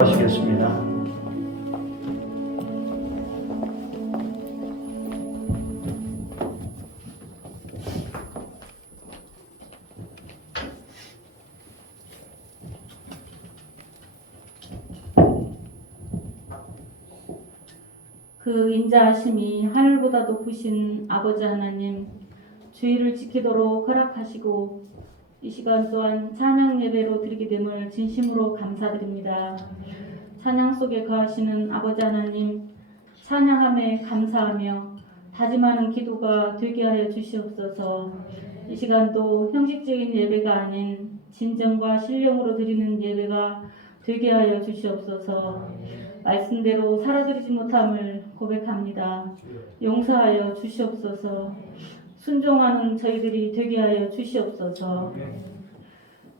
하시겠습니다. 그 인자하심이 하늘보다 높으신 아버지 하나님, 주의를 지키도록 허락하시고 이 시간 또한 찬양 예배로 드리게 됨을 진심으로 감사드립니다. 찬양 속에 거하시는 아버지 하나님, 찬양함에 감사하며 다짐하는 기도가 되게 하여 주시옵소서. 이 시간도 형식적인 예배가 아닌 진정과 신령으로 드리는 예배가 되게 하여 주시옵소서. 말씀대로 살아드리지 못함을 고백합니다. 용서하여 주시옵소서. 순종하는 저희들이 되게 하여 주시옵소서.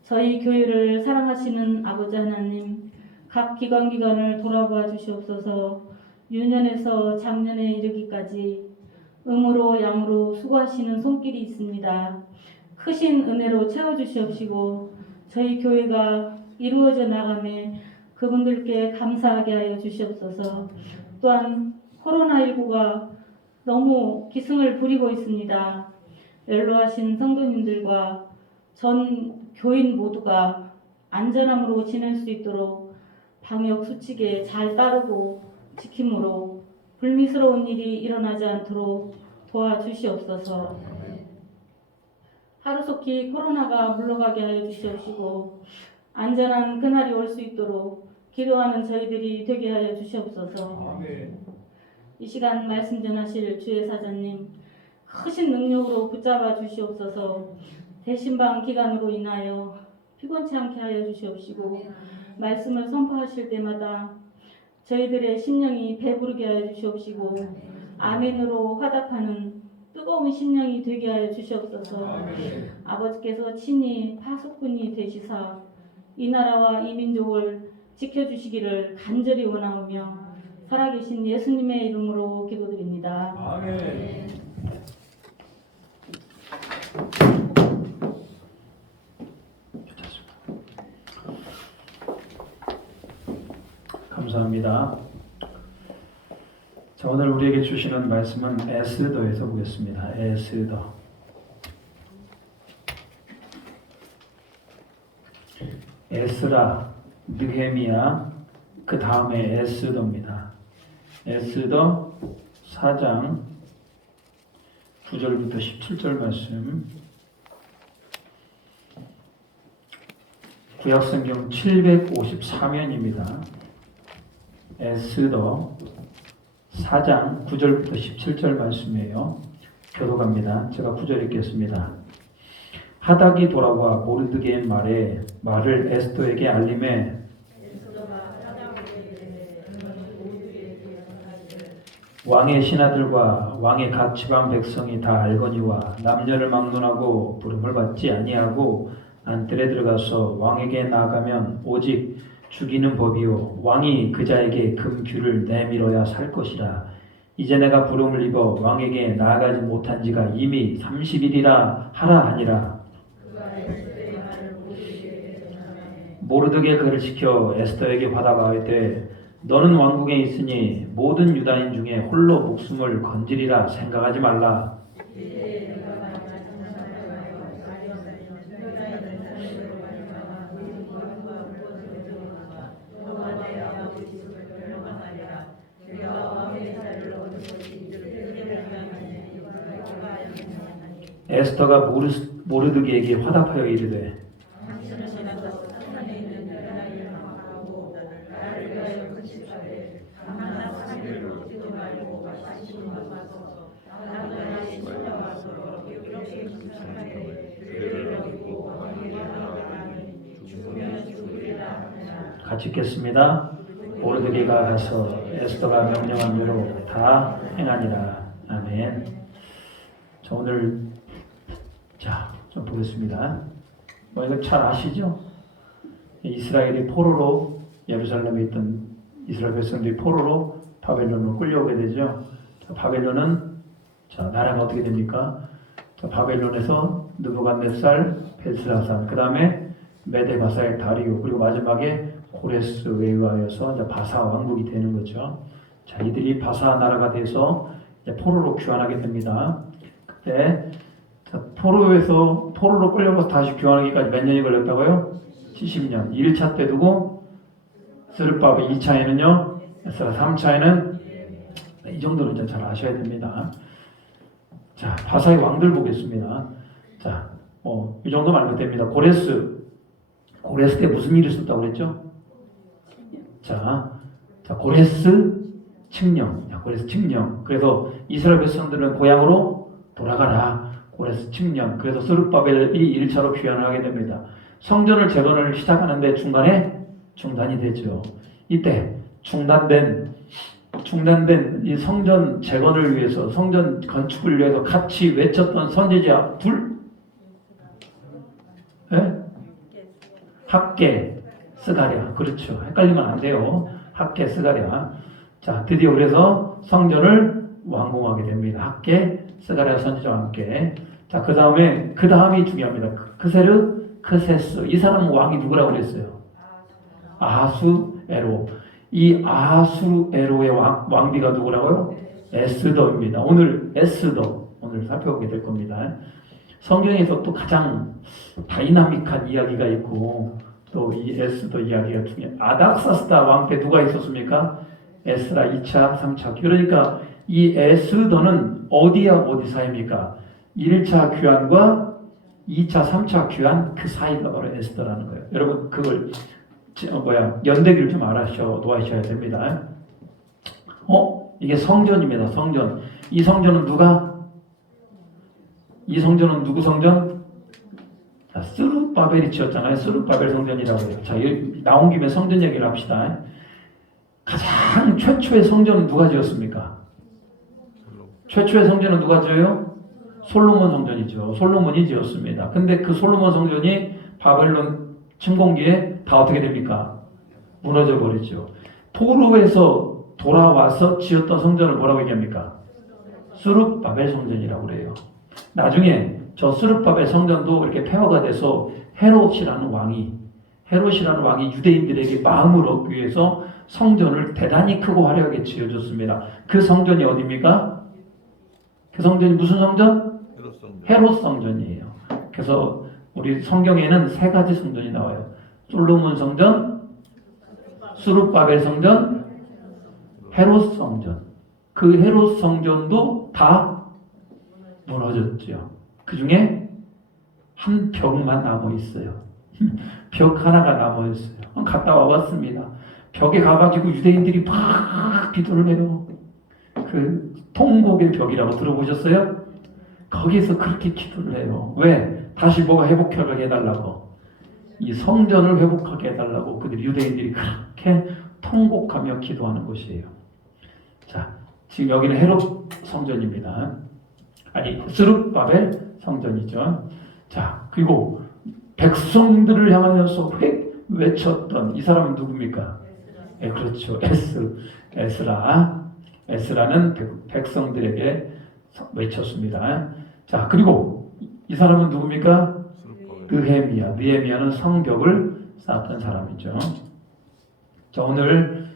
저희 교회를 사랑하시는 아버지 하나님, 각 기관을 돌아봐 주시옵소서. 유년에서 작년에 이르기까지 음으로 양으로 수고하시는 손길이 있습니다. 크신 은혜로 채워주시옵시고 저희 교회가 이루어져 나가매 그분들께 감사하게 하여 주시옵소서. 또한 코로나19가 너무 기승을 부리고 있습니다. 연로하신 성도님들과 전 교인 모두가 안전함으로 지낼 수 있도록 방역 수칙에 잘 따르고 지킴으로 불미스러운 일이 일어나지 않도록 도와주시옵소서. 하루속히 코로나가 물러가게 하여 주시옵시고 안전한 그날이 올 수 있도록 기도하는 저희들이 되게 하여 주시옵소서. 이 시간 말씀 전하실 주의 사자님, 크신 능력으로 붙잡아 주시옵소서. 대신방 기간으로 인하여 피곤치 않게 하여 주시옵시고 말씀을 선포하실 때마다 저희들의 심령이 배부르게 하여 주시옵시고 아멘으로 화답하는 뜨거운 심령이 되게 하여 주시옵소서. 아버지께서 친히 파수꾼이 되시사 이 나라와 이 민족을 지켜주시기를 간절히 원하오며 살아계신 예수님의 이름으로 기도드립니다. 아멘. 감사합니다. 자, 오늘 우리에게 주시는 말씀은 에스더에서 보겠습니다. 에스더. 에스라, 느헤미야, 그 다음에 에스더입니다. 에스더 4장 9절부터 17절 말씀. 구약성경 754면입니다. 에스더 4장 9절부터 17절 말씀이에요. 교독합니다. 제가 9절 읽겠습니다. 하닥이 돌아와 모르드게의 말을 에스더에게 알림해 왕의 신하들과 왕의 각 지방 백성이 다 알거니와 남녀를 막론하고 부름을 받지 아니하고 안뜰에 들어가서 왕에게 나아가면 오직 죽이는 법이요 왕이 그자에게 금규를 내밀어야 살 것이라. 이제 내가 부름을 입어 왕에게 나아가지 못한 지가 이미 30일이라 하라 하니라. 모르드게 그를 시켜 에스더에게 화답하되 너는 왕궁에 있으니 모든 유다인 중에 홀로 목숨을 건지리라 생각하지 말라. 에스더가 모르드게에게 화답하여 이르되 같이 읽겠습니다. 모르드게가 가서 에스더가 명령한 대로 다 행하니라. 아멘. 자, 오늘 좀 보겠습니다. 이거 잘 아시죠? 이스라엘이 포로로 예루살렘에 있던 이스라엘 백성들이 포로로 바벨론으로 끌려오게 되죠. 바벨론은 나라가 어떻게 됩니까? 바벨론에서 느부갓네살, 벨스라산, 그 다음에 메데바살 다리오, 그리고 마지막에 고레스에 의하여서 이제 바사 왕국이 되는 거죠. 자, 이들이 바사 나라가 돼서 이제 포로로 귀환하게 됩니다. 그때 자, 포로로 끌려가서 다시 귀환하기까지 몇 년이 걸렸다고요? 70년. 1차 때 누구? 스룹바벨. 2차에는요? 에스라. 3차에는 이 정도는 이제 잘 아셔야 됩니다. 자, 바사의 왕들 보겠습니다. 자, 이 정도 말면 됩니다. 고레스 때 무슨 일이 있었다고 그랬죠? 자, 고레스 칙령. 고레스 칙령. 그래서 이스라엘 백성들은 고향으로 돌아가라. 고레스 칙령. 그래서 스룹바벨이 1차로 귀환을 하게 됩니다. 성전을 재건을 시작하는데 중간에 중단이 되죠. 이때 중단된 이 성전 재건을 위해서, 성전 건축을 위해서 같이 외쳤던 선지자 둘? 네? 학계, 스가랴. 그렇죠. 헷갈리면 안 돼요. 학계, 스가랴. 자, 드디어 그래서 성전을 완공하게 됩니다. 학계, 스가랴 선지자와 함께. 자, 그 다음이 중요합니다. 크세스. 이 사람은 왕이 누구라고 그랬어요? 아수에로. 이 아수에로의 왕비가 누구라고요? 에스더입니다. 오늘 살펴보게 될 겁니다. 성경에서 또 가장 다이나믹한 이야기가 있고 또 이 에스더 이야기가 중요해요. 아닥사스다 왕 때 누가 있었습니까? 에스라 2차, 3차. 그러니까 이 에스더는 어디와 어디 사이입니까? 1차 귀환과 2차, 3차 귀환 그 사이가 바로 에스더라는 거예요. 여러분 그걸 연대기를 좀 놓으셔야 됩니다. 이게 성전입니다. 성전. 이 성전은 누구 성전? 자, 스룹바벨이 지었잖아요. 스룹바벨 성전이라고 해요. 자, 나온 김에 성전 얘기를 합시다. 가장 최초의 성전은 누가 지었습니까? 최초의 성전은 누가 지어요? 솔로몬 성전이죠. 솔로몬이 지었습니다. 근데 그 솔로몬 성전이 바벨론 침공기에 다 어떻게 됩니까? 무너져 버리죠. 포로에서 돌아와서 지었던 성전을 뭐라고 얘기합니까? 스룹바벨 성전이라고 그래요. 나중에 저 스룹바벨 성전도 이렇게 폐허가 돼서 헤롯이라는 왕이 유대인들에게 마음을 얻기 위해서 성전을 대단히 크고 화려하게 지어줬습니다. 그 성전이 어디입니까? 그 성전이 무슨 성전? 헤롯 성전이에요. 그래서 우리 성경에는 세 가지 성전이 나와요. 솔로몬 성전, 스룹바벨 성전, 헤롯 성전. 그 헤롯 성전도 다 무너졌죠. 그 중에 한 벽만 남아 있어요. 벽 하나가 남아 있어요. 갔다 와봤습니다. 벽에 가가지고 유대인들이 막 기도를 해요. 그 통곡의 벽이라고 들어보셨어요? 거기서 그렇게 기도를 해요. 왜? 다시 뭐가 회복하게 해달라고. 이 성전을 회복하게 해달라고 그들 유대인들이 그렇게 통곡하며 기도하는 곳이에요. 자, 지금 여기는 헤롯 성전입니다. 아니, 스룹바벨 성전이죠. 자, 그리고 백성들을 향하여서 외쳤던 이 사람은 누굽니까? 그렇죠. 에스라는 백성들에게 외쳤습니다. 자, 그리고 이 사람은 누굽니까? 느헤미야는 성벽을 쌓았던 사람이죠. 자, 오늘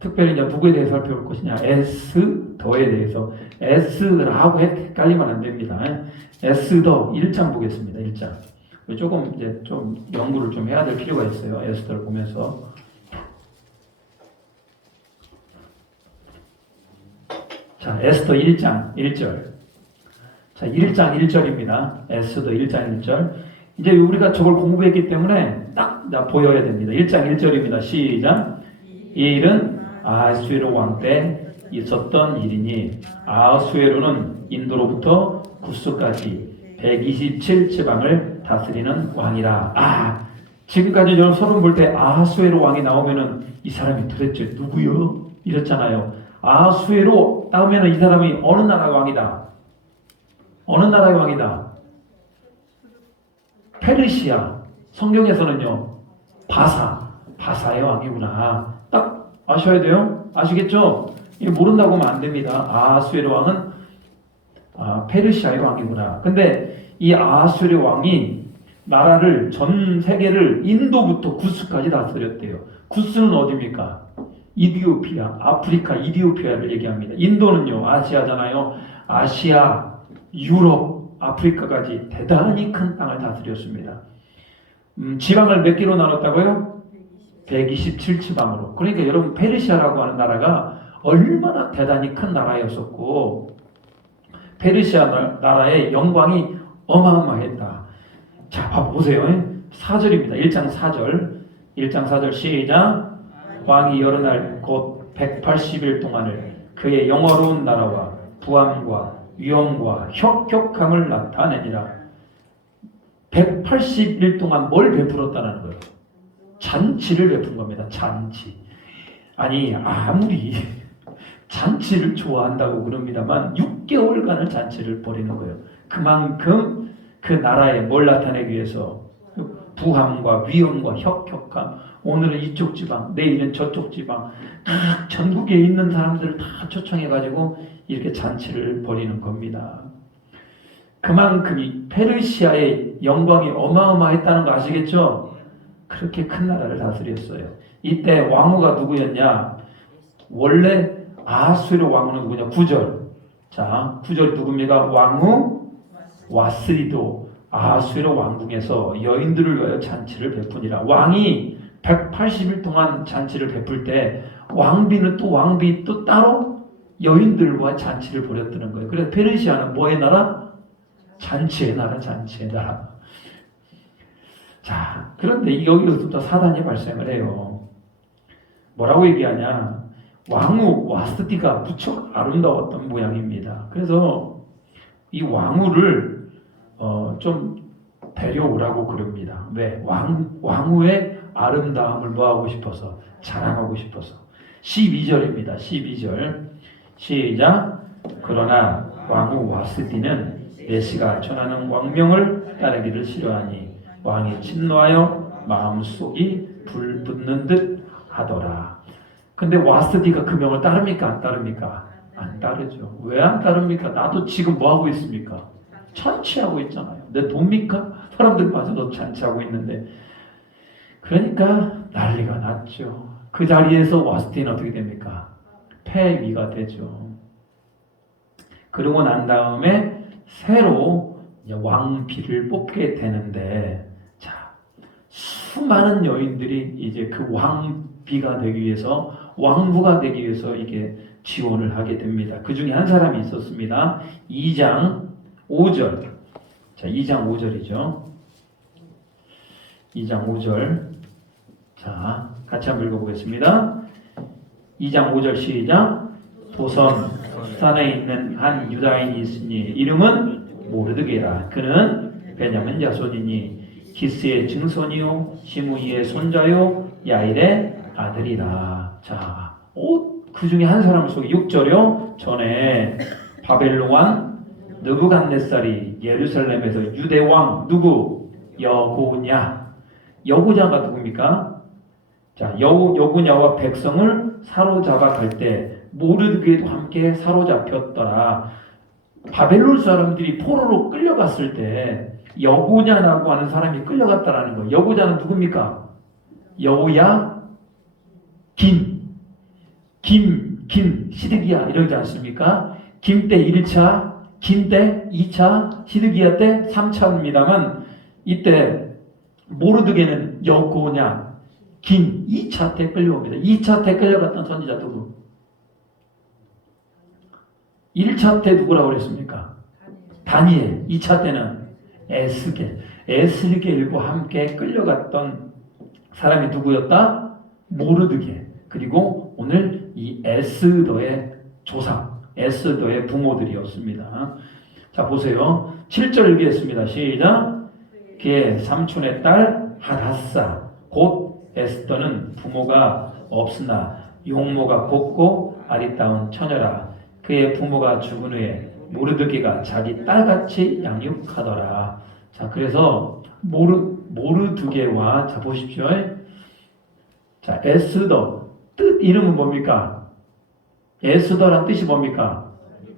특별히 이제 누구에 대해서 살펴볼 것이냐? 에스더에 대해서. 에스라고 헷갈리면 안 됩니다. 에스더 1장 보겠습니다. 1장. 조금 이제 좀 연구를 좀 해야 될 필요가 있어요. 에스더를 보면서. 자, 에스더 1장 1절. 자, 1장 1절입니다. 에스더 1장 1절. 이제 우리가 저걸 공부했기 때문에 딱 보여야 됩니다. 1장 1절입니다. 시작. 이 일은 아하수에로 왕 때 있었던 일이니 아하수에로는 인도로부터 구스까지 127지방을 다스리는 왕이라. 지금까지 여러분 서론 볼 때 아하수에로 왕이 나오면은 이 사람이 도대체 누구요? 이랬잖아요. 아하수에로 나오면은 이 사람이 어느 나라의 왕이다? 어느 나라의 왕이다? 페르시아. 성경에서는요, 바사의 왕이구나. 딱 아셔야 돼요. 아시겠죠? 이거 모른다고 하면 안 됩니다. 아하수에로 왕은 페르시아의 왕이구나. 근데 이 아하수에로 왕이 나라를 전 세계를 인도부터 구스까지 다스렸대요. 구스는 어디입니까? 이디오피아, 아프리카 이디오피아를 얘기합니다. 인도는요, 아시아잖아요. 아시아, 유럽, 아프리카까지 대단히 큰 땅을 다스렸습니다. 지방을 몇 개로 나눴다고요? 127지방으로. 그러니까 여러분 페르시아라고 하는 나라가 얼마나 대단히 큰 나라였었고 페르시아 나라의 영광이 어마어마했다. 자, 봐보세요. 4절입니다. 1장 4절. 1장 4절 시작. 왕이 여러 날 곧 180일 동안을 그의 영화로운 나라와 부함과 위엄과 혁혁함을 나타내니라. 180일 동안 뭘 베풀었다는 거예요? 잔치를 베푼 겁니다. 잔치. 아니 아무리 잔치를 좋아한다고 그럽니다만 6개월간을 잔치를 벌이는 거예요. 그만큼 그 나라에 뭘 나타내기 위해서 부함과 위엄과 혁혁함. 오늘은 이쪽 지방, 내일은 저쪽 지방, 각 전국에 있는 사람들을 다 초청해가지고 이렇게 잔치를 벌이는 겁니다. 그만큼 이 페르시아의 영광이 어마어마했다는 거 아시겠죠? 그렇게 큰 나라를 다스렸어요. 이때 왕후가 누구였냐? 원래 아수르 왕후는 누구냐? 9절. 자, 9절 누굽니까? 왕후 와스리도 아수르 왕궁에서 여인들을 위하여 잔치를 베푸니라. 왕이 180일 동안 잔치를 베풀 때 왕비는 또 왕비 또 따로 여인들과 잔치를 벌였다는 거예요. 그래서 페르시아는 뭐의 나라? 잔치의 나라, 잔치의 나라. 자, 그런데 여기서부터 사단이 발생을 해요. 뭐라고 얘기하냐? 왕후 와스티가 무척 아름다웠던 모양입니다. 그래서 이 왕후를 좀 데려오라고 그럽니다. 왜? 왕후의 아름다움을 뭐하고 싶어서? 자랑하고 싶어서. 12절입니다. 12절 시작. 그러나 왕후 와스티는 내시가 전하는 왕명을 따르기를 싫어하니 왕이 침노하여 마음속이 불붙는 듯 하더라. 근데 와스티가 그 명을 따릅니까? 안 따릅니까? 안 따르죠. 왜 안 따릅니까? 나도 지금 뭐하고 있습니까? 잔치하고 있잖아요. 내 돕니까? 사람들 마저도 잔치하고 있는데. 그러니까 난리가 났죠. 그 자리에서 와스티는 어떻게 됩니까? 폐위가 되죠. 그러고 난 다음에 새로 왕비를 뽑게 되는데, 자, 수많은 여인들이 이제 그 왕비가 되기 위해서, 왕후가 되기 위해서 이게 지원을 하게 됩니다. 그 중에 한 사람이 있었습니다. 2장 5절. 자, 2장 5절이죠. 2장 5절. 자, 같이 한번 읽어보겠습니다. 2장 5절 시작. 도선 산에 있는 한 유다인이 있으니 이름은 모르드게라. 그는 베냐민 자손이니 기스의 증손이요 시므이의 손자요 야일의 아들이라. 자, 그 중에 한 사람 속에 6절이요. 전에 바벨론 왕 느부갓네살이 예루살렘에서 유대왕 누구? 여고냐. 여고냐가 누굽니까? 자, 여고냐와 백성을 사로잡아 갈 때 모르드게도 함께 사로잡혔더라. 바벨론 사람들이 포로로 끌려갔을 때 여고냐라고 하는 사람이 끌려갔다라는 거예요. 여고냐는 누굽니까? 여호야 김 시드기야 이러지 않습니까? 김 때 1차, 김 때 2차, 시드기야 때 3차입니다만 이때 모르드게는 여고냐 김 2차 때 끌려옵니다. 2차 때 끌려갔던 선지자 누구? 1차 때 누구라고 그랬습니까? 다니엘. 2차 때는 에스겔과 함께 끌려갔던 사람이 누구였다? 모르드게. 그리고 오늘 이 에스더의 조상, 에스더의 부모들이었습니다. 자, 보세요. 7절 읽겠습니다. 시작. 그의 삼촌의 딸 하닷사 곧 에스더는 부모가 없으나 용모가 곱고 아리따운 처녀라. 그의 부모가 죽은 후에 모르드게가 자기 딸같이 양육하더라. 자, 그래서 모르드게와 자 보십시오. 자, 에스더 뜻 이름은 뭡니까? 에스더란 뜻이 뭡니까?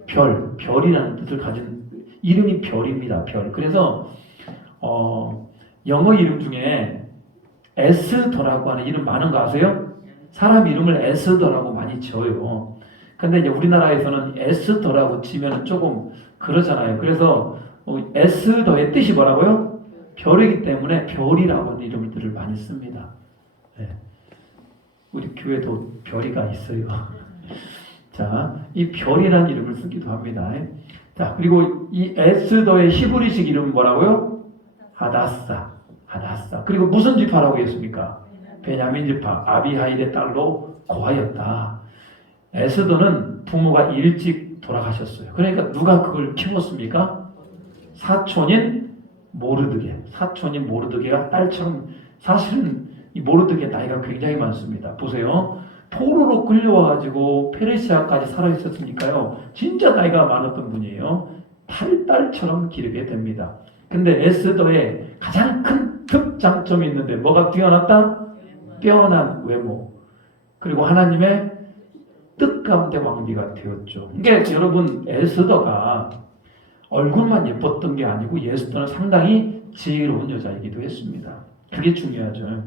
별이라는 뜻을 가진 이름이 별입니다. 별. 그래서 영어 이름 중에 에스더라고 하는 이름 많은 거 아세요? 사람 이름을 에스더라고 많이 지어요. 근데 이제 우리나라에서는 에스더라고 지면 조금 그러잖아요. 그래서 에스더의 뜻이 뭐라고요? 별이기 때문에 별이라고 하는 이름들을 많이 씁니다. 네. 우리 교회도 별이가 있어요. 자, 이 별이라는 이름을 쓰기도 합니다. 자, 그리고 이 에스더의 히브리식 이름은 뭐라고요? 하다사. 하다사. 그리고 무슨 지파라고 했습니까? 베냐민 지파. 아비하일의 딸로 고하였다. 에스더는 부모가 일찍 돌아가셨어요. 그러니까 누가 그걸 키웠습니까? 사촌인 모르드게. 사촌인 모르드게가 딸처럼, 사실은 이 모르드게 나이가 굉장히 많습니다. 보세요. 포로로 끌려와가지고 페르시아까지 살아있었으니까요. 진짜 나이가 많았던 분이에요. 딸처럼 기르게 됩니다. 근데 에스더의 가장 큰 특장점이 있는데 뭐가 뛰어났다? 뛰어난 외모. 그리고 하나님의 뜻 가운데 왕비가 되었죠. 그러니까 여러분, 에스더가 얼굴만 예뻤던 게 아니고 에스더는 상당히 지혜로운 여자이기도 했습니다. 그게 중요하죠.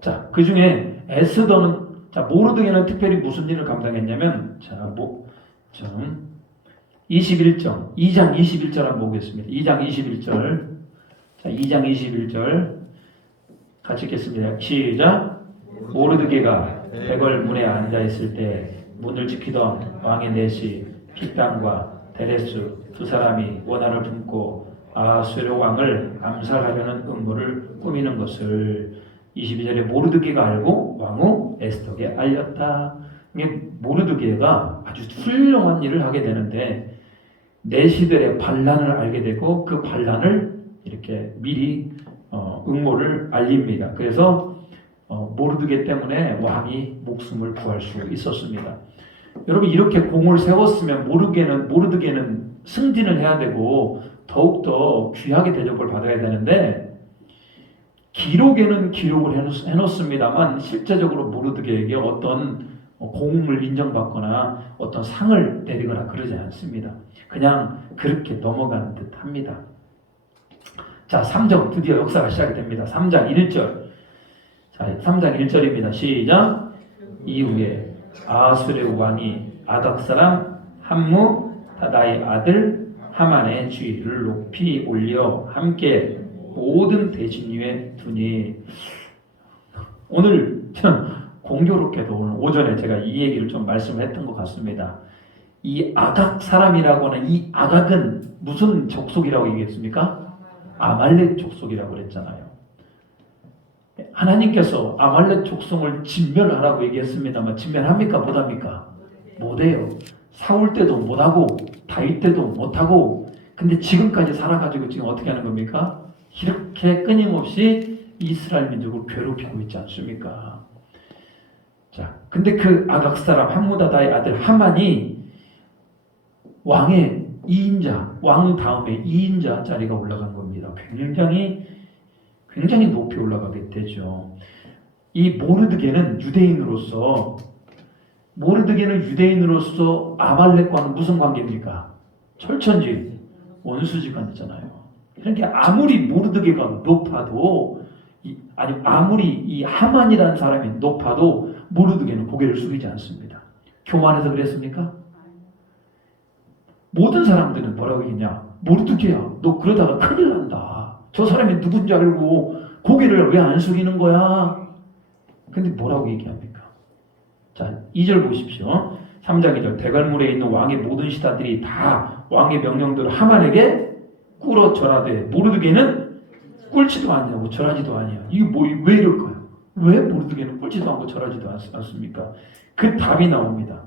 자, 그 중에 에스더는, 자, 모르드게는 특별히 무슨 일을 감당했냐면, 자, 21장 21절 한번 보겠습니다. 2장 21절. 자, 2장 21절. 같이 읽겠습니다. 시작. 모르드게가 백월 문에 앉아 있을 때 문을 지키던 왕의 내시 빅단과 데레스 두 사람이 원한을 품고 아하수에로 왕을 암살하려는 음모를 꾸미는 것을 22절에 모르드게가 알고 왕후 에스더에게 알렸다. 이게 모르드게가 아주 훌륭한 일을 하게 되는데 내시들의 반란을 알게 되고 그 반란을 이렇게 미리 음모를 알립니다. 그래서 모르드게 때문에 왕이 목숨을 구할 수 있었습니다. 여러분, 이렇게 공을 세웠으면 모르드게는 승진을 해야 되고 더욱더 귀하게 대접을 받아야 되는데 기록에는 기록을 해놓습니다만 실제적으로 모르드게에게 어떤 공을 인정받거나 어떤 상을 내리거나 그러지 않습니다. 그냥 그렇게 넘어가는 듯 합니다. 자, 3장 드디어 역사가 시작이 됩니다. 3장 1절. 자, 3장 1절입니다. 시작. 이후에 아하수에로 왕이 아각 사람 함무다다의 아들 하만의 주의를 높이 올려 함께 모든 대신 위에 두니. 오늘 공교롭게도 오늘 오전에 제가 이 얘기를 좀 말씀했던 것 같습니다. 이 아각 사람이라고 하는 이 아각은 무슨 족속이라고 얘기했습니까? 아말렉 족속이라고 그랬잖아요. 하나님께서 아말렉 족속을 진멸하라고 얘기했습니다만 진멸합니까? 못합니까? 못해요. 사울 때도 못하고 다윗 때도 못하고, 근데 지금까지 살아가지고 지금 어떻게 하는 겁니까? 이렇게 끊임없이 이스라엘 민족을 괴롭히고 있지 않습니까? 자, 근데 그 아각 사람 함무다다의 아들 하만이 왕의 2인자, 왕 다음에 2인자 자리가 올라간 겁니다. 굉장히 높이 올라가게 되죠. 이 모르드게는 유대인으로서 아말렉과는 무슨 관계입니까? 철천지, 원수지간이잖아요. 그러니까 아무리 모르드게가 높아도 아무리 이 하만이라는 사람이 높아도 모르드게는 고개를 숙이지 않습니다. 교만해서 그랬습니까? 모든 사람들은 뭐라고 얘기냐? 모르드게야, 너 그러다가 큰일 난다. 저 사람이 누군지 알고 고개를 왜 안 숙이는 거야? 근데 뭐라고 얘기합니까? 자, 2절 보십시오. 3장 2절. 대궐물에 있는 왕의 모든 시다들이 다 왕의 명령대로 하만에게 꿇어 절하되 모르드게는 꿇지도 않냐고 절하지도 않냐. 이게 왜 이럴까요? 왜 모르드게는 꿇지도 않고 절하지도 않습니까? 그 답이 나옵니다.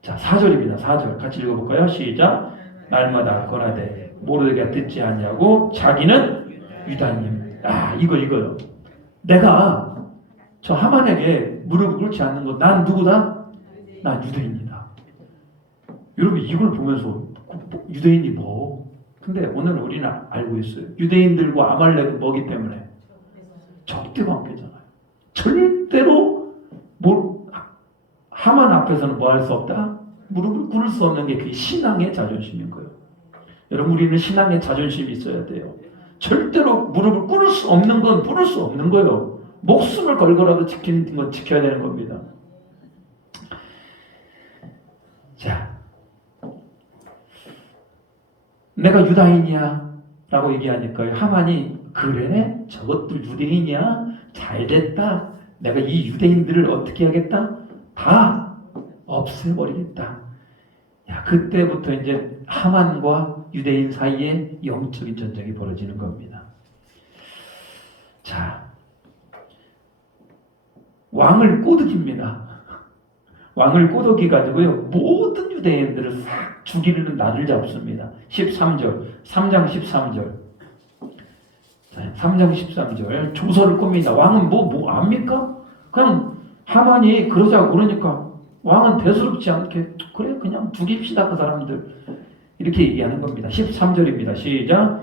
자, 4절입니다. 4절 같이 읽어볼까요? 시작. 날마다 권하되 모르드게가 듣지 않냐고 자기는 유다님. 이거요. 내가 저 하만에게 무릎을 꿇지 않는 거, 난 누구다? 난 유대인이다. 여러분, 이걸 보면서 유대인이 뭐? 근데 오늘 우리는 알고 있어요. 유대인들과 아말렉은 뭐기 때문에? 적대 관계잖아요. 절대로 하만 앞에서는 뭐 할 수 없다? 무릎을 꿇을 수 없는 게 그게 신앙의 자존심인 거예요. 여러분, 우리는 신앙의 자존심이 있어야 돼요. 절대로 무릎을 꿇을 수 없는 건 꿇을 수 없는 거예요. 목숨을 걸고라도 지키는 건 지켜야 되는 겁니다. 자, 내가 유다인이야 라고 얘기하니까 하만이 그래? 저것들 유대인이야? 잘됐다. 내가 이 유대인들을 어떻게 하겠다? 다 없애버리겠다. 야, 그때부터 이제 하만과 유대인 사이에 영적인 전쟁이 벌어지는 겁니다. 자, 왕을 꼬드깁니다. 왕을 꼬드기 가지고요, 모든 유대인들을 싹 죽이려는 날을 잡습니다. 13절, 3장 13절. 자, 3장 13절. 조서를 꿉니다. 왕은 뭐 압니까? 그냥 하만이 그러자고 그러니까 왕은 대수롭지 않게, 그래, 그냥 죽입시다, 그 사람들. 이렇게 얘기하는 겁니다. 13절입니다. 시작.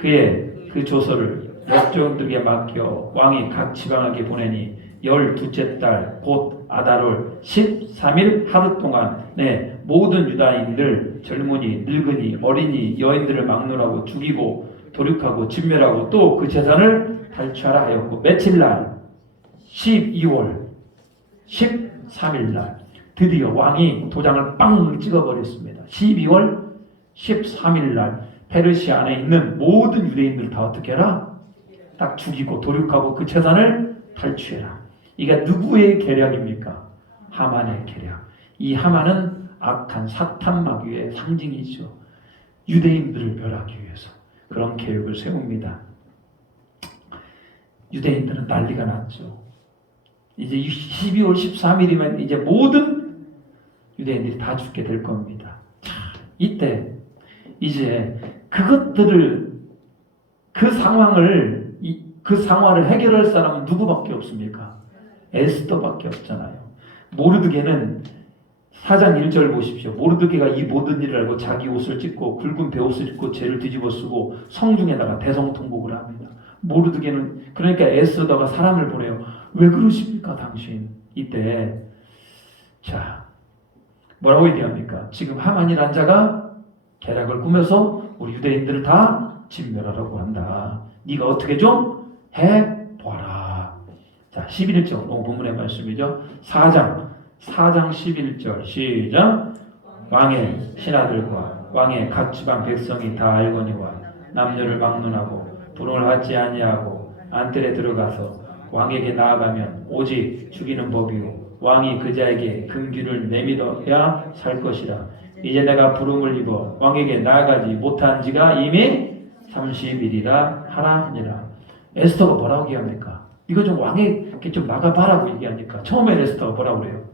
그의 그 조서를 역종들에게 맡겨 왕이 각 지방에게 보내니 12째 달 곧 아달월 13일 하루 동안 모든 유다인들 젊은이 늙은이 어린이 여인들을 막론하고 죽이고 도륙하고 진멸하고 또 그 재산을 탈취하라 하였고, 며칠 날 12월 13일 날 드디어 왕이 도장을 빵 찍어버렸습니다. 12월 13일 날 페르시아 안에 있는 모든 유대인들을 다 어떻게 해라? 딱 죽이고 도륙하고 그 재산을 탈취해라. 이게 누구의 계략입니까? 하만의 계략. 이 하만은 악한 사탄 마귀의 상징이죠. 유대인들을 멸하기 위해서 그런 계획을 세웁니다. 유대인들은 난리가 났죠. 이제 12월 13일이면 이제 모든 유대인들이 다 죽게 될 겁니다. 자, 이때 이제 그것들을, 그 상황을 해결할 사람은 누구밖에 없습니까? 에스더밖에 없잖아요. 모르드게는 4장 1절 보십시오. 모르드게가 이 모든 일을 알고 자기 옷을 찢고 굵은 베옷을 입고 죄를 뒤집어 쓰고 성중에다가 대성통곡을 합니다. 모르드게는, 그러니까 에스더가 사람을 보내요. 왜 그러십니까 당신? 이때 자, 뭐라고 얘기합니까? 지금 하만이라는 자가 계략을 꾸며서 우리 유대인들을 다 진멸하라고 한다. 네가 어떻게 좀 해보아라. 자, 11절 오늘 본문의 말씀이죠. 4장 11절 시작. 왕의 신하들과 왕의 각 지방 백성이 다 알거니와 남녀를 막론하고 불응을 받지 아니하고 안뜰에 들어가서 왕에게 나아가면 오직 죽이는 법이요 왕이 그자에게 금규를 내밀어야 살 것이라. 이제 내가 부름을 입어 왕에게 나아가지 못한 지가 이미 30일이라 하라 하니라. 에스더가 뭐라고 얘기합니까? 이거 좀 왕에게 좀 나가봐라고 얘기하니까 처음에 에스더가 뭐라고 그래요?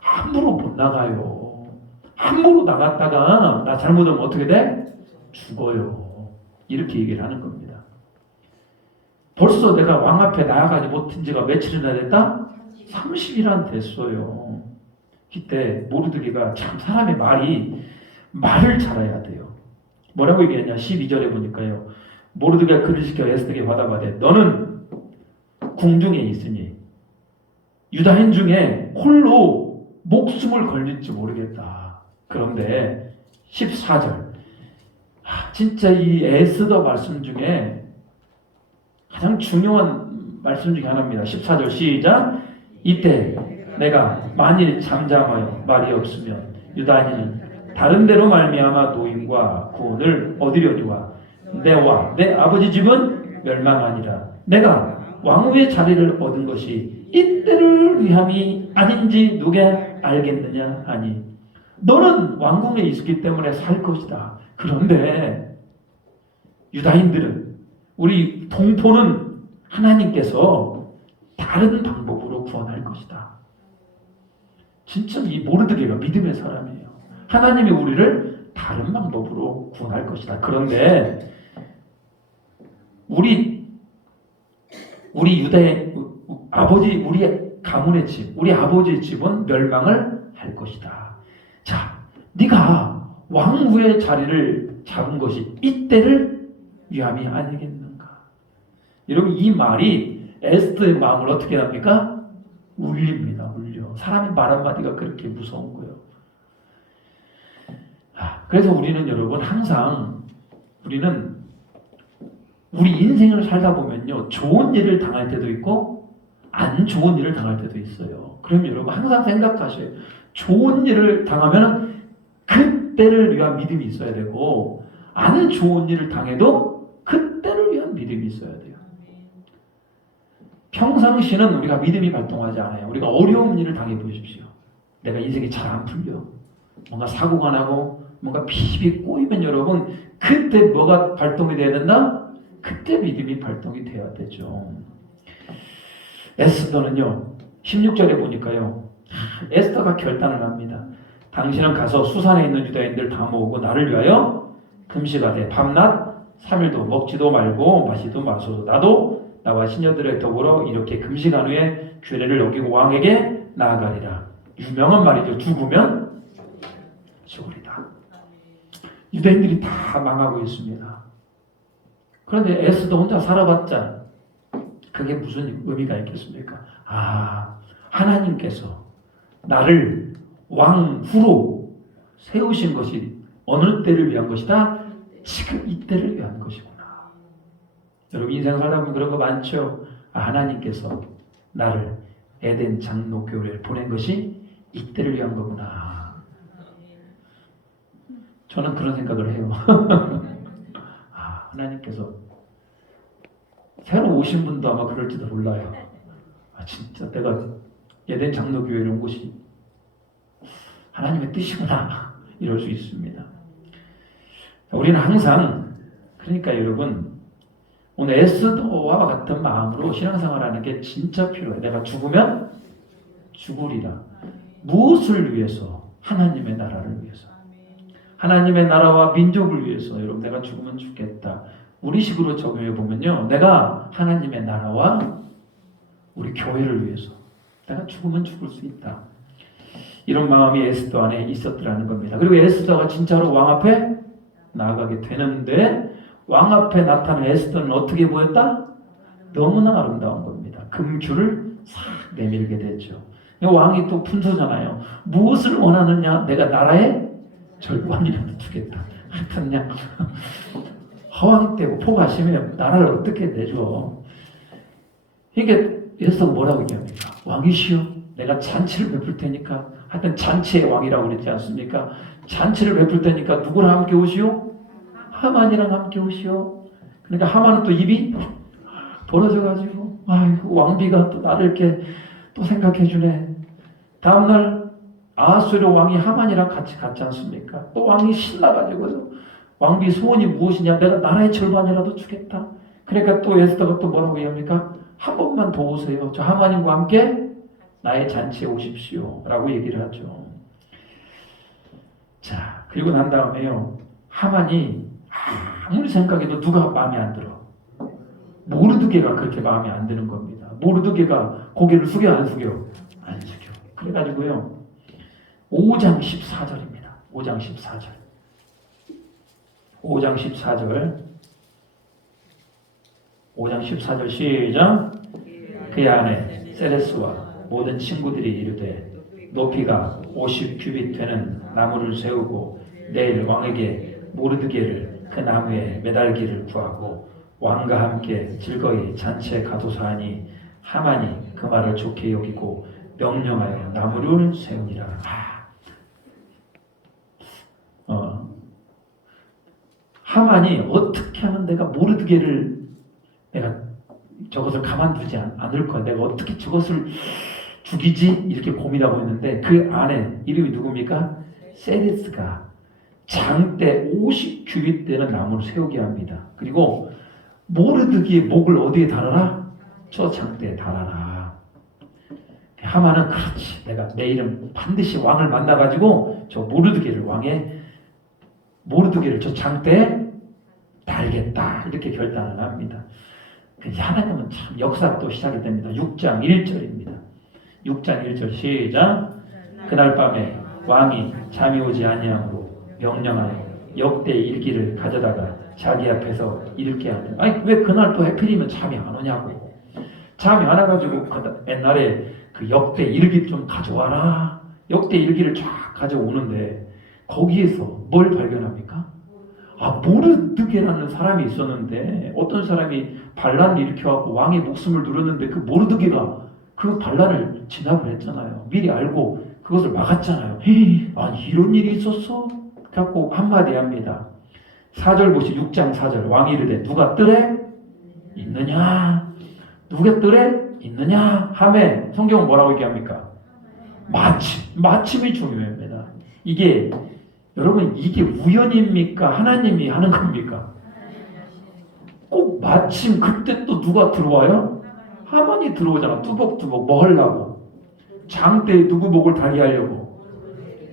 함부로 못 나가요. 함부로 나갔다가 나 잘못하면 어떻게 돼? 죽어요. 이렇게 얘기를 하는 겁니다. 벌써 내가 왕 앞에 나아가지 못한 지가 며칠이나 됐다? 30일이나 됐어요. 이때 모르드게가 참 사람의 말을 잘해야 돼요. 뭐라고 얘기했냐? 12절에 보니까요. 모르드게가 그를 시켜 에스더에게 받아가되 너는 궁중에 있으니 유다인 중에 홀로 목숨을 걸릴지 모르겠다. 그런데 14절 진짜 이 에스더 말씀 중에 가장 중요한 말씀 중에 하나입니다. 14절 시작. 이때 내가 만일 잠잠하여 말이 없으면 유다인은 다른 데로 말미암아 노임과 구원을 얻으려니와 내와 내 아버지 집은 멸망하니라. 내가 왕후의 자리를 얻은 것이 이때를 위함이 아닌지 누가 알겠느냐 하니 너는 왕궁에 있었기 때문에 살 것이다. 그런데 유다인들은, 우리 동포는 하나님께서 다른 방법으로 구원할 것이다. 진짜 이 모르드게가 믿음의 사람이에요. 하나님이 우리를 다른 방법으로 구원할 것이다. 그런데 우리 유다의 아버지, 우리 가문의 집, 우리 아버지의 집은 멸망을 할 것이다. 자, 네가 왕후의 자리를 잡은 것이 이때를 위함이 아니겠는가? 여러분, 이 말이 에스더의 마음을 어떻게 합니까? 울립니다. 울려. 사람의 말 한마디가 그렇게 무서운 거예요. 그래서 우리는 여러분 항상 우리는 우리 인생을 살다 보면요, 좋은 일을 당할 때도 있고 안 좋은 일을 당할 때도 있어요. 그럼 여러분 항상 생각하셔요. 좋은 일을 당하면 그때를 위한 믿음이 있어야 되고, 안 좋은 일을 당해도 그때를 위한 믿음이 있어야 돼요. 평상시는 우리가 믿음이 발동하지 않아요. 우리가 어려운 일을 당해 보십시오. 내가 인생이 잘 안 풀려. 뭔가 사고가 나고 뭔가 비비 꼬이면 여러분 그때 뭐가 발동이 돼야 된다? 그때 믿음이 발동이 돼야 되죠. 에스더는요, 16절에 보니까요, 에스더가 결단을 합니다. 당신은 가서 수산에 있는 유다인들 다 모으고 나를 위하여 금식하되 밤낮 3일도 먹지도 말고 마시도 마소서. 나도 나와 시녀들에 더불어 이렇게 금식한 후에 규례를 어기고 왕에게 나아가리라. 유명한 말이죠. 죽으면 죽으리다. 유대인들이 다 망하고 있습니다. 그런데 에스더 혼자 살아봤자 그게 무슨 의미가 있겠습니까? 하나님께서 나를 왕후로 세우신 것이 어느 때를 위한 것이다? 지금 이때를 위한 것이구나. 여러분 인생 살다 보면 그런 거 많죠? 하나님께서 나를 에덴 장로교회를 보낸 것이 이때를 위한 거구나. 저는 그런 생각을 해요. 하나님께서 새로 오신 분도 아마 그럴지도 몰라요. 진짜 내가 에덴 장로교회를 온 곳이 하나님의 뜻이구나. 이럴 수 있습니다. 우리는 항상, 그러니까 여러분 오늘 에스더와 같은 마음으로 신앙생활하는 게 진짜 필요해요. 내가 죽으면 죽으리라. 무엇을 위해서? 하나님의 나라를 위해서. 하나님의 나라와 민족을 위해서. 여러분 내가 죽으면 죽겠다. 우리식으로 적용해 보면요, 내가 하나님의 나라와 우리 교회를 위해서 내가 죽으면 죽을 수 있다. 이런 마음이 에스더 안에 있었더라는 겁니다. 그리고 에스더가 진짜로 왕 앞에 나아가게 되는데, 왕 앞에 나타난 에스더는 어떻게 보였다? 너무나 아름다운 겁니다. 금규를 싹 내밀게 되죠. 왕이 또 분수잖아요. 무엇을 원하느냐? 내가 나라의 절반이라도 주겠다. 하여튼 그냥 허황 때고 포가시면 나라를 어떻게 내줘. 이게 에스더가 뭐라고 얘기합니까? 왕이시여, 내가 잔치를 베풀 테니까, 하여튼 잔치의 왕이라고 그랬지 않습니까? 잔치를 베풀 테니까 누구랑 함께 오시오? 하만이랑 함께 오시오. 그러니까 하만은 또 입이 벌어져가지고, 아이고 왕비가 또 나를 이렇게 또 생각해주네. 다음날 아하수르 왕이 하만이랑 같이 갔지 않습니까? 또 왕이 신나가지고 왕비 소원이 무엇이냐? 내가 나라의 절반이라도 주겠다. 그러니까 또 에스더가 또 뭐라고 얘기합니까? 한 번만 더 오세요. 저 하만님과 함께 나의 잔치에 오십시오. 라고 얘기를 하죠. 자, 그리고 난 다음에요, 하만이 아무리 생각해도 누가 마음에 안 들어? 모르드게가 그렇게 마음에 안 드는 겁니다. 모르드게가 고개를 숙여 안 숙여? 안 숙여. 그래가지고요, 5장 14절입니다. 5장 14절. 5장 14절. 5장 14절 시작. 그의 아내 세레스와 모든 친구들이 이르되 높이가 50규빗 되는 나무를 세우고 내일 왕에게 모르드게를 그 나무에 매달기를 구하고 왕과 함께 즐거이 잔치에 가도사 하니 하만이 그 말을 좋게 여기고 명령하여 나무를 세우니라. 하만이 어떻게 하면 내가 모르드게를 내가 저것을 가만두지 않을 거야. 내가 어떻게 저것을 죽이지? 이렇게 고민하고 있는데 그 아내 이름이 누굽니까? 세레스가 장대 50규빗 되는 나무를 세우게 합니다. 그리고 모르드기의 목을 어디에 달아라? 저 장대에 달아라. 하만은 그렇지, 내가 내일은 반드시 왕을 만나가지고 저 모르드기를 모르드기를 저 장대에 달겠다, 이렇게 결단을 합니다. 하나님은 참 역사가 또 시작이 됩니다. 6장 1절입니다. 6장 1절 시작. 그날 밤에 왕이 잠이 오지 아니하므로 명령하여 역대 일기를 가져다가 자기 앞에서 읽게 하니, 왜 그날 또 해필이면 잠이 안 오냐고. 잠이 안 와가지고 옛날에 그 역대 일기 좀 가져와라. 역대 일기를 쫙 가져오는데 거기에서 뭘 발견합니까? 모르드게라는 사람이 있었는데 어떤 사람이 반란을 일으켜갖고 왕의 목숨을 누렸는데 그 모르드게가 그 반란을 진압을 했잖아요. 미리 알고 그것을 막았잖아요. 이런 일이 있었어? 그래갖고 한마디 합니다. 4절 보시 6장 4절 왕이 이르되 누가 뜰에 있느냐? 누가 뜰에 있느냐? 하매 성경은 뭐라고 얘기합니까? 마침이 중요합니다. 여러분 이게 우연입니까? 하나님이 하는 겁니까? 꼭 마침 그때 또 누가 들어와요? 하만이 들어오잖아. 뚜벅뚜벅 뭐 하려고? 장대에 누구 목을 달게 하려고?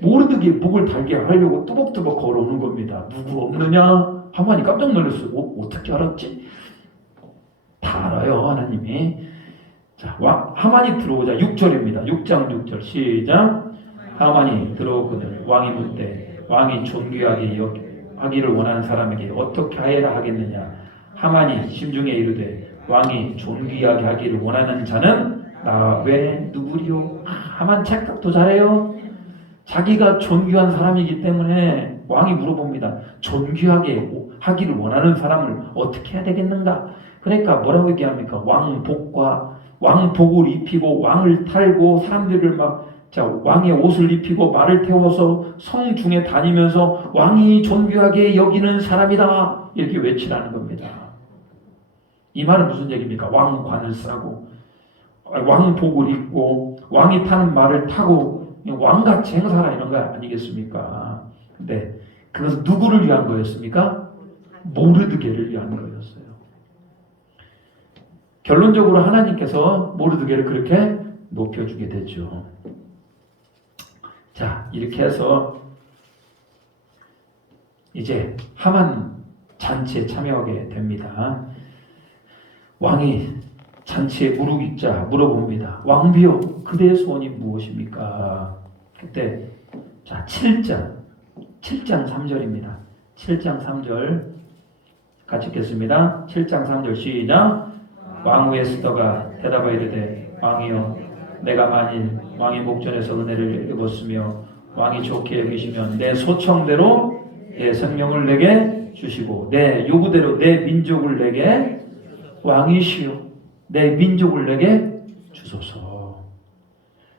모르드게 목을 달게 하려고 뚜벅뚜벅 걸어오는 겁니다. 누구 없느냐? 하만이 깜짝 놀랐어요. 어떻게 알았지? 다 알아요 하나님이. 자, 하만이 들어오자 6절입니다. 6장 6절 시작. 하만이 들어오거늘 왕이 묻되 왕이 존귀하게 하기를 원하는 사람에게 어떻게 하여라 하겠느냐. 하만이 심중에 이르되 왕이 존귀하게 하기를 원하는 자는 나 외 누구리요? 하만 착각도 잘해요. 자기가 존귀한 사람이기 때문에 왕이 물어봅니다. 존귀하게 하기를 원하는 사람을 어떻게 해야 되겠는가? 그러니까 뭐라고 얘기합니까? 왕복을 입히고 왕을 탈고 사람들을 왕의 옷을 입히고 말을 태워서 성중에 다니면서 왕이 존귀하게 여기는 사람이다 이렇게 외치라는 겁니다. 이 말은 무슨 얘기입니까? 왕관을 싸고 왕복을 입고 왕이 타는 말을 타고 왕같이 행사라 이런 거 아니겠습니까? 근데 그것은 누구를 위한 거였습니까? 모르드게를 위한 거였어요. 결론적으로 하나님께서 모르드게를 그렇게 높여주게 되죠. 자, 이렇게 해서 이제 하만 잔치에 참여하게 됩니다. 왕이 잔치에 무르익자 물어봅니다. 왕비여, 그대의 소원이 무엇입니까? 그때 자 7장 3절입니다. 7장 3절 같이 읽겠습니다. 7장 3절 시작. 왕후 에스더가 대답하여 이르되 왕이여, 내가 만일 왕의 목전에서 은혜를 입었으며 왕이 좋게 여기시면 내 소청대로 내 생명을 내게 주시고 내 요구대로 내 민족을 내게 왕이시여 내 민족을 내게 주소서.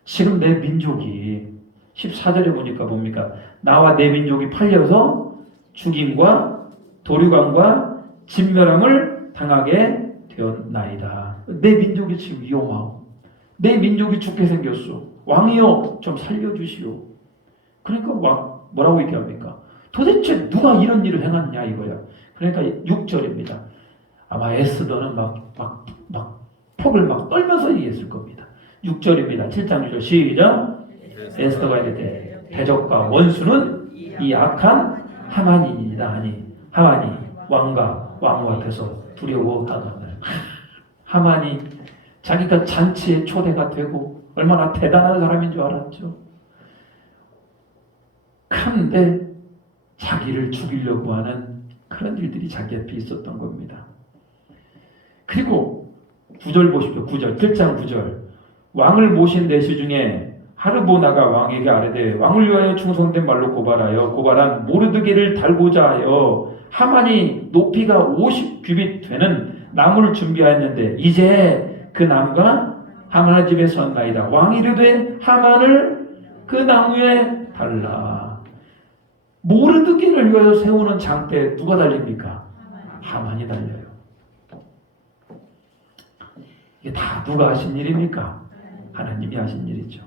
지금 내 민족이 14절에 보니까 뭡니까? 나와 내 민족이 팔려서 죽임과 도륙함과 진멸함을 당하게 되었나이다. 내 민족이 지금 위험하고 내 민족이 죽게 생겼어. 왕이여 좀 살려주시오. 그러니까 뭐라고 얘기합니까? 도대체 누가 이런 일을 행했냐 이거야. 그러니까 6절입니다. 아마 에스더는 막 폭을 떨면서 얘기했을 겁니다. 6절입니다. 7장 6절 시작. 에스더가 이르되 대적과 원수는 이 악한 하만이니이다 하니 하만이 왕과 왕후 앞에서 두려워하거늘. 하만이 자기가 잔치에 초대가 되고 얼마나 대단한 사람인 줄 알았죠. 그런데 자기를 죽이려고 하는 그런 일들이 자기 앞에 있었던 겁니다. 그리고 9절 보십시오. 9절 7장 9절 왕을 모신 내시 중에 하르보나가 왕에게 아뢰되 왕을 위하여 충성된 말로 고발한 모르드게를 달고자 하여 하만이 높이가 50규빗 되는 나무를 준비하였는데 이제 그 나무가 하만의 집에 섰나이다. 왕이 이르되 하만을 그 나무에 달라. 모르드게를 위하여 세우는 장대에 누가 달립니까? 하만이 달려요. 이게 다 누가 하신 일입니까? 하나님이 하신 일이죠.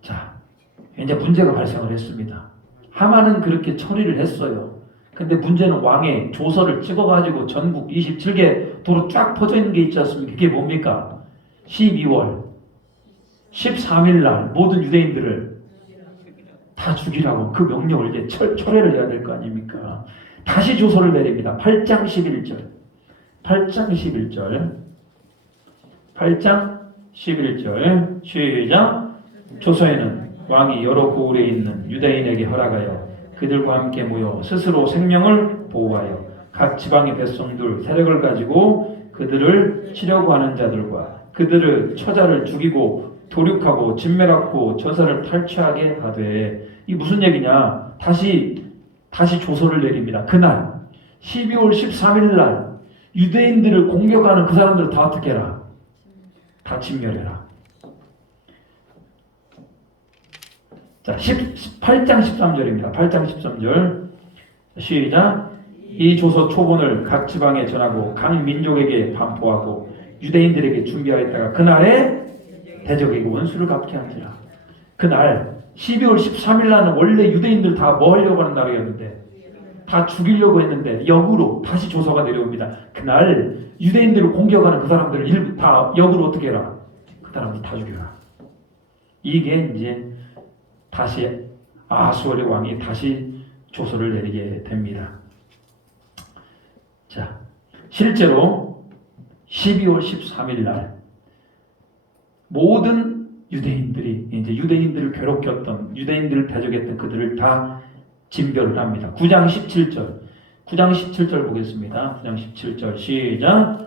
자, 이제 문제가 발생을 했습니다. 하만은 그렇게 처리를 했어요. 근데 문제는 왕의 조서를 찍어가지고 전국 27개 도로 쫙 퍼져 있는 게 있지 않습니까? 그게 뭡니까? 12월 13일 날 모든 유대인들을 다 죽이라고 그 명령을 이제 철회를 해야 될 거 아닙니까? 다시 조서를 내립니다. 8장 11절 8장 11절 시작. 조서에는 왕이 여러 고을에 있는 유대인에게 허락하여 그들과 함께 모여 스스로 생명을 보호하여 각 지방의 백성들 세력을 가지고 그들을 치려고 하는 자들과 그들을 처자를 죽이고 도륙하고 진멸하고 전사를 탈취하게 하되 이 무슨 얘기냐? 다시 조서를 내립니다. 그날 12월 13일 날 유대인들을 공격하는 그 사람들을 다 어떻게 해라? 다 진멸해라. 자, 8장 13절입니다. 8장 13절 시작. 이 조서 초본을 각 지방에 전하고 각 민족에게 반포하고 유대인들에게 준비하였다가 그날에 대적에게 원수를 갚게 한지라. 그날 12월 13일 날은 원래 유대인들 다 뭐 하려고 하는 날이었는데 다 죽이려고 했는데 역으로 다시 조서가 내려옵니다. 그날 유대인들을 공격하는 그 사람들을 일부 다 역으로 어떻게 해라? 그 사람들 다 죽여라. 이게 이제 다시 아수르의 왕이 다시 조서를 내리게 됩니다. 자, 실제로 12월 13일 날 모든 유대인들이 이제 유대인들을 괴롭혔던 유대인들을 대적했던 그들을 다 진멸을 합니다. 9장 17절. 9장 17절 보겠습니다. 9장 17절 시작.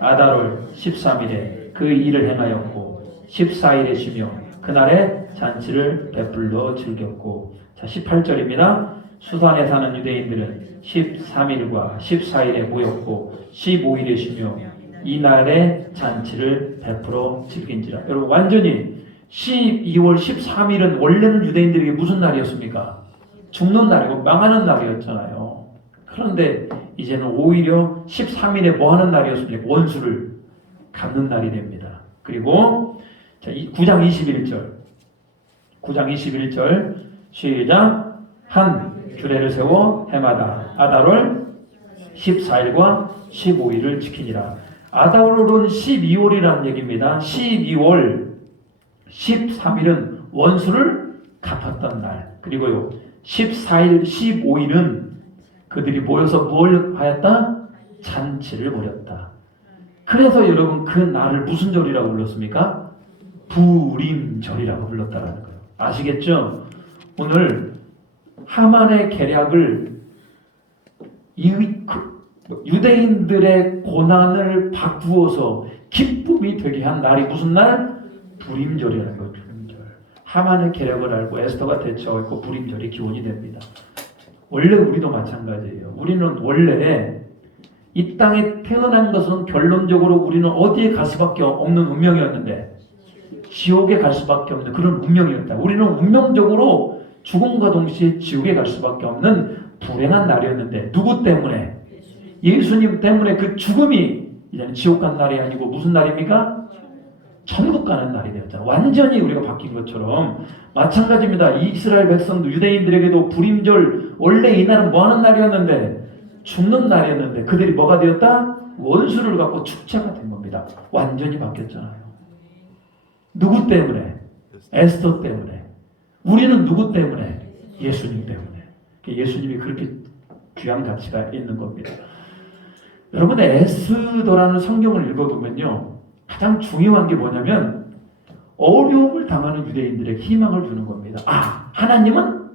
아달월 13일에 그 일을 행하였고 14일에 쉬며 그날에 잔치를 베풀러 즐겼고. 자, 18절입니다. 수산에 사는 유대인들은 13일과 14일에 모였고 15일에 쉬며 이날에 잔치를 베풀어 즐긴지라. 여러분 완전히 12월 13일은 원래는 유대인들에게 무슨 날이었습니까? 죽는 날이고 망하는 날이었잖아요. 그런데 이제는 오히려 13일에 뭐 하는 날이었습니까? 원수를 갚는 날이 됩니다. 그리고 자, 9장 21절 9장 21절 시작. 한 규례를 세워 해마다 아달월 14일과 15일을 지키니라. 아달월은 12월이라는 얘기입니다. 12월 13일은 원수를 갚았던 날. 그리고요 14일 15일은 그들이 모여서 뭘 하였다? 잔치를 벌였다. 그래서 여러분 그 날을 무슨 절이라고 불렀습니까? 부림절이라고 불렀다라는 거예요. 아시겠죠? 오늘 하만의 계략을 유대인들의 고난을 바꾸어서 기쁨이 되게 한 날이 무슨 날? 부림절이라는 거예요. 부림절. 하만의 계략을 알고 에스더가 대처하고 부림절이 기원이 됩니다. 원래 우리도 마찬가지예요. 우리는 원래 이 땅에 태어난 것은 결론적으로 우리는 어디에 갈 수밖에 없는 운명이었는데 지옥에 갈 수밖에 없는 그런 운명이었다. 우리는 운명적으로 죽음과 동시에 지옥에 갈 수밖에 없는 불행한 날이었는데 누구 때문에? 예수님 때문에 그 죽음이 이제는 지옥 간 날이 아니고 무슨 날입니까? 천국 가는 날이 되었잖아요. 완전히 우리가 바뀐 것처럼 마찬가지입니다. 이스라엘 백성도 유대인들에게도 불임절 원래 이 날은 뭐 하는 날이었는데 죽는 날이었는데 그들이 뭐가 되었다? 원수를 갖고 축제가 된 겁니다. 완전히 바뀌었잖아요. 누구 때문에? 에스더 때문에. 우리는 누구 때문에? 예수님 때문에. 예수님이 그렇게 귀한 가치가 있는 겁니다. 여러분 에스더라는 성경을 읽어보면요. 가장 중요한 게 뭐냐면 어려움을 당하는 유대인들에게 희망을 주는 겁니다. 아, 하나님은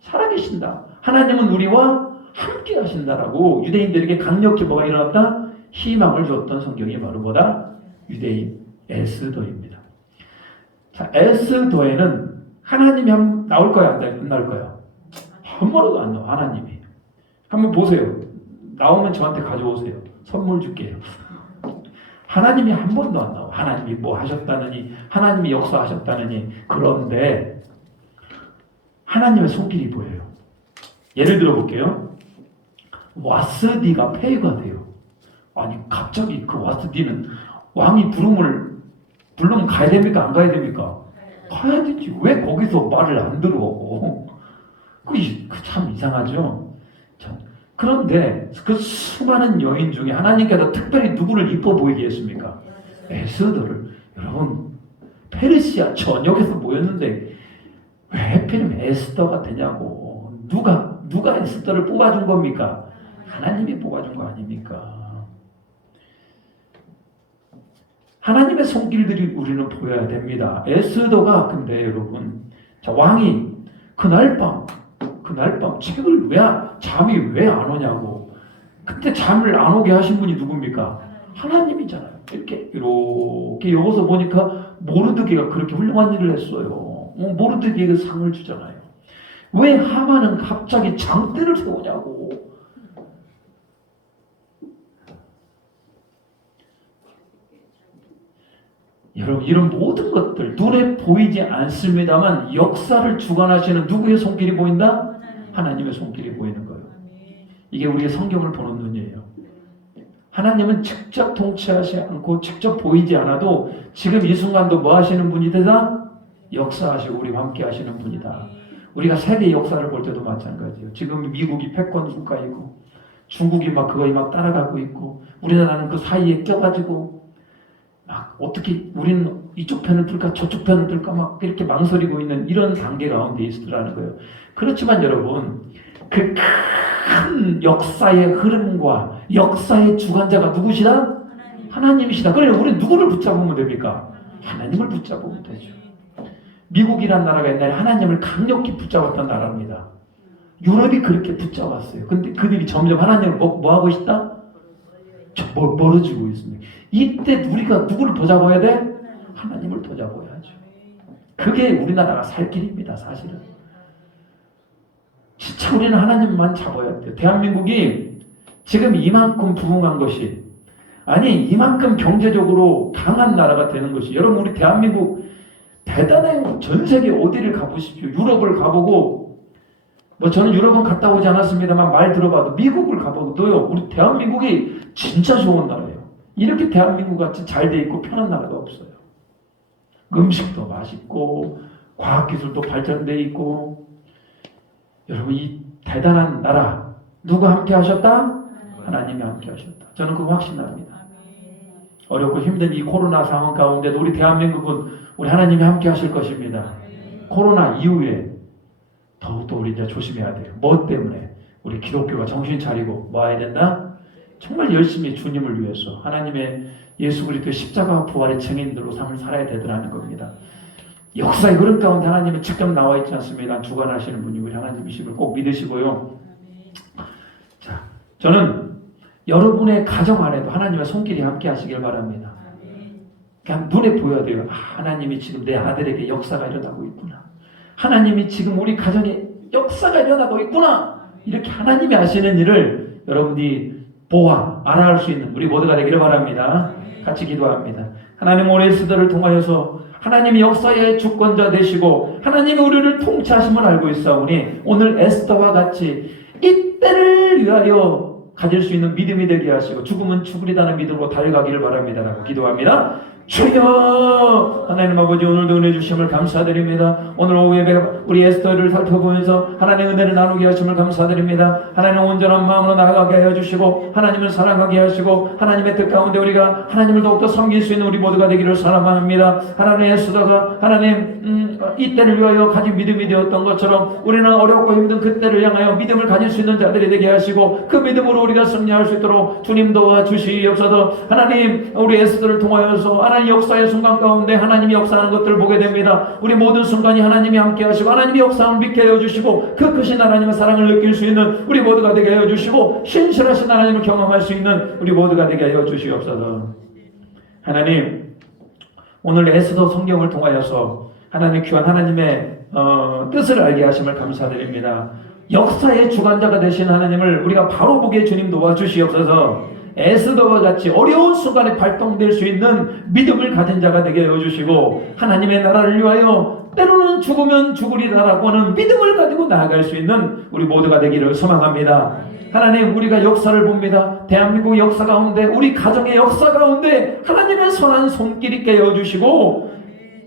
살아계신다. 하나님은 우리와 함께 하신다라고 유대인들에게 강력히 뭐가 일어났다? 희망을 줬던 성경이 바로 뭐다? 유대인 에스더입니다. 자, 에스더에는 하나님이 나올 거야 안 나올 거야? 한 번도 안 나와. 하나님이. 한번 보세요. 나오면 저한테 가져오세요. 선물 줄게요. 하나님이 한 번도 안 나와. 하나님이 뭐 하셨다느니, 하나님이 역사하셨다느니. 그런데 하나님의 손길이 보여요. 예를 들어 볼게요. 와스디가 폐위가 돼요. 아니 갑자기 그 와스디는 왕이 부르면 가야 됩니까? 안 가야 됩니까? 가야 되지. 왜 거기서 말을 안 들어? 그 참 이상하죠. 참. 그런데 그 수많은 여인 중에 하나님께서 특별히 누구를 이뻐 보이게 했습니까? 에스더를. 여러분 페르시아 전역에서 모였는데 왜 하필이면 에스더가 되냐고. 누가 에스더를 뽑아준 겁니까? 하나님이 뽑아준 거 아닙니까? 하나님의 손길들이 우리는 보여야 됩니다. 에스더가 근데 여러분 자 왕이 그날 밤 책을 잠이 왜 안 오냐고. 그때 잠을 안 오게 하신 분이 누굽니까? 하나님이잖아요. 이렇게 여기서 보니까 모르드게가 그렇게 훌륭한 일을 했어요. 모르드게에게 상을 주잖아요. 왜 하만은 갑자기 장대를 세우냐고. 여러분, 이런 모든 것들 눈에 보이지 않습니다만 역사를 주관하시는 누구의 손길이 보인다? 하나님의 손길이 보이는 거예요. 이게 우리의 성경을 보는 눈이에요. 하나님은 직접 통치하지 않고 직접 보이지 않아도 지금 이 순간도 뭐 하시는 분이다? 역사하시고 우리와 함께 하시는 분이다. 우리가 세계 역사를 볼 때도 마찬가지예요. 지금 미국이 패권 국가이고 중국이 막 그거에 막 따라가고 있고 우리나라는 그 사이에 껴가지고 막 어떻게 우리는 이쪽 편을 들까 저쪽 편을 들까 막 이렇게 망설이고 있는 이런 단계 가운데 있으라는 거예요. 그렇지만 여러분, 그 큰 역사의 흐름과 역사의 주관자가 누구시다? 하나님이시다. 그러면 우리는 누구를 붙잡으면 됩니까? 하나님을 붙잡으면 되죠. 미국이란 나라가 옛날에 하나님을 강력히 붙잡았던 나라입니다. 유럽이 그렇게 붙잡았어요. 근데 그들이 점점 하나님을 뭐 하고 있다? 멀어지고 있습니다. 이때 우리가 누구를 더 잡아야 돼? 하나님을 더 잡아야죠. 그게 우리나라가 살 길입니다, 사실은. 진짜 우리는 하나님만 잡아야 돼요. 대한민국이 지금 이만큼 부흥한 것이, 아니 이만큼 경제적으로 강한 나라가 되는 것이, 여러분 우리 대한민국 대단해요. 전 세계 어디를 가보십시오. 유럽을 가보고, 뭐 저는 유럽은 갔다 오지 않았습니다만 말 들어봐도 미국을 가봐도요, 우리 대한민국이 진짜 좋은 나라예요. 이렇게 대한민국 같이 잘 돼 있고 편한 나라가 없어요. 음식도 맛있고 과학기술도 발전돼 있고. 여러분, 이 대단한 나라 누가 함께 하셨다? 하나님이 함께 하셨다. 저는 그거 확신합니다. 어렵고 힘든 이 코로나 상황 가운데도 우리 대한민국은 우리 하나님이 함께 하실 것입니다. 코로나 이후에 더욱더 우리 이제 조심해야 돼요. 뭐 때문에? 우리 기독교가 정신 차리고 뭐 해야 된다? 정말 열심히 주님을 위해서 하나님의 예수 그리스도의 십자가와 부활의 증인들로 삶을 살아야 되더라는 겁니다. 역사의 흐름 가운데 하나님은 직접 나와 있지 않습니다. 주관하시는 분이 우리 하나님이심을 꼭 믿으시고요. 자, 저는 여러분의 가정 안에도 하나님의 손길이 함께 하시길 바랍니다. 그냥 눈에 보여야 돼요. 하나님이 지금 내 아들에게 역사가 일어나고 있구나. 하나님이 지금 우리 가정에 역사가 일어나고 있구나. 이렇게 하나님이 하시는 일을 여러분이 보아 알아할 수 있는 우리 모두가 되기를 바랍니다. 같이 기도합니다. 하나님, 오늘 에스더를 통하여서 하나님이 역사의 주권자 되시고 하나님이 우리를 통치하심을 알고 있사오니 오늘 에스더와 같이 이때를 위하여 가질 수 있는 믿음이 되게 하시고 죽음은 죽으리다는 믿음으로 달려가기를 바랍니다라고 기도합니다. 주여, 하나님 아버지, 오늘도 은혜 주심을 감사드립니다. 오늘 오후 예배 우리 에스더를 살펴보면서 하나님의 은혜를 나누게 하심을 감사드립니다. 하나님 온전한 마음으로 나아가게 하여 주시고 하나님을 사랑하게 하시고 하나님의 뜻 가운데 우리가 하나님을 더욱더 섬길 수 있는 우리 모두가 되기를 사랑합니다. 하나님, 에스더가 하나님 이때를 위하여 가진 믿음이 되었던 것처럼 우리는 어렵고 힘든 그때를 향하여 믿음을 가질 수 있는 자들이 되게 하시고 그 믿음으로 우리가 승리할 수 있도록 주님 도와주시옵소서. 하나님, 우리 에스더를 통하여서 하나님 역사의 순간 가운데 하나님이 역사하는 것들을 보게 됩니다. 우리 모든 순간이 하나님이 함께 하시고 하나님이 역사함을 믿게 하여 주시고 그 크신 하나님의 사랑을 느낄 수 있는 우리 모두가 되게 하여 주시고 신실하신 하나님을 경험할 수 있는 우리 모두가 되게 하여 주시옵소서. 하나님, 오늘 에스더 성경을 통하여서 하나님 귀한 하나님의 뜻을 알게 하심을 감사드립니다. 역사의 주관자가 되신 하나님을 우리가 바로 보게 주님 도와주시옵소서. 에스더와 같이 어려운 순간에 발동될 수 있는 믿음을 가진 자가 되게 해주시고 하나님의 나라를 위하여 때로는 죽으면 죽으리라라고 하는 믿음을 가지고 나아갈 수 있는 우리 모두가 되기를 소망합니다. 하나님, 우리가 역사를 봅니다. 대한민국 역사 가운데, 우리 가정의 역사 가운데 하나님의 선한 손길이 깨어주시고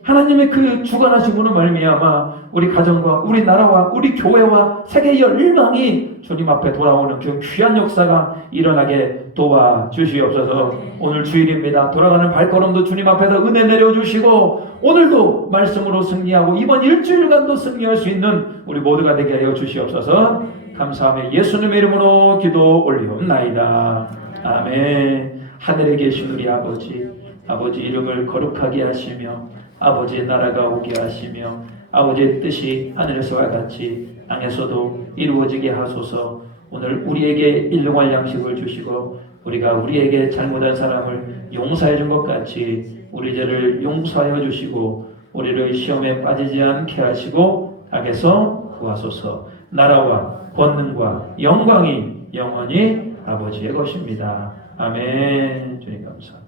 하나님의 그 주관하심으로 말미암아 우리 가정과 우리 나라와 우리 교회와 세계 열방이 주님 앞에 돌아오는 그 귀한 역사가 일어나게 도와주시옵소서. 오늘 주일입니다. 돌아가는 발걸음도 주님 앞에서 은혜 내려주시고 오늘도 말씀으로 승리하고 이번 일주일간도 승리할 수 있는 우리 모두가 되게 하여 주시옵소서. 감사하며 예수님의 이름으로 기도 올리옵나이다. 아멘. 하늘에 계신 우리 아버지, 아버지 이름을 거룩하게 하시며 아버지의 나라가 오게 하시며 아버지의 뜻이 하늘에서와 같이 땅에서도 이루어지게 하소서. 오늘 우리에게 일용할 양식을 주시고 우리가 우리에게 잘못한 사람을 용서해 준 것 같이 우리 죄를 용서하여 주시고 우리를 시험에 빠지지 않게 하시고 악에서 구하소서. 나라와 권능과 영광이 영원히 아버지의 것입니다. 아멘. 주님 감사합니다.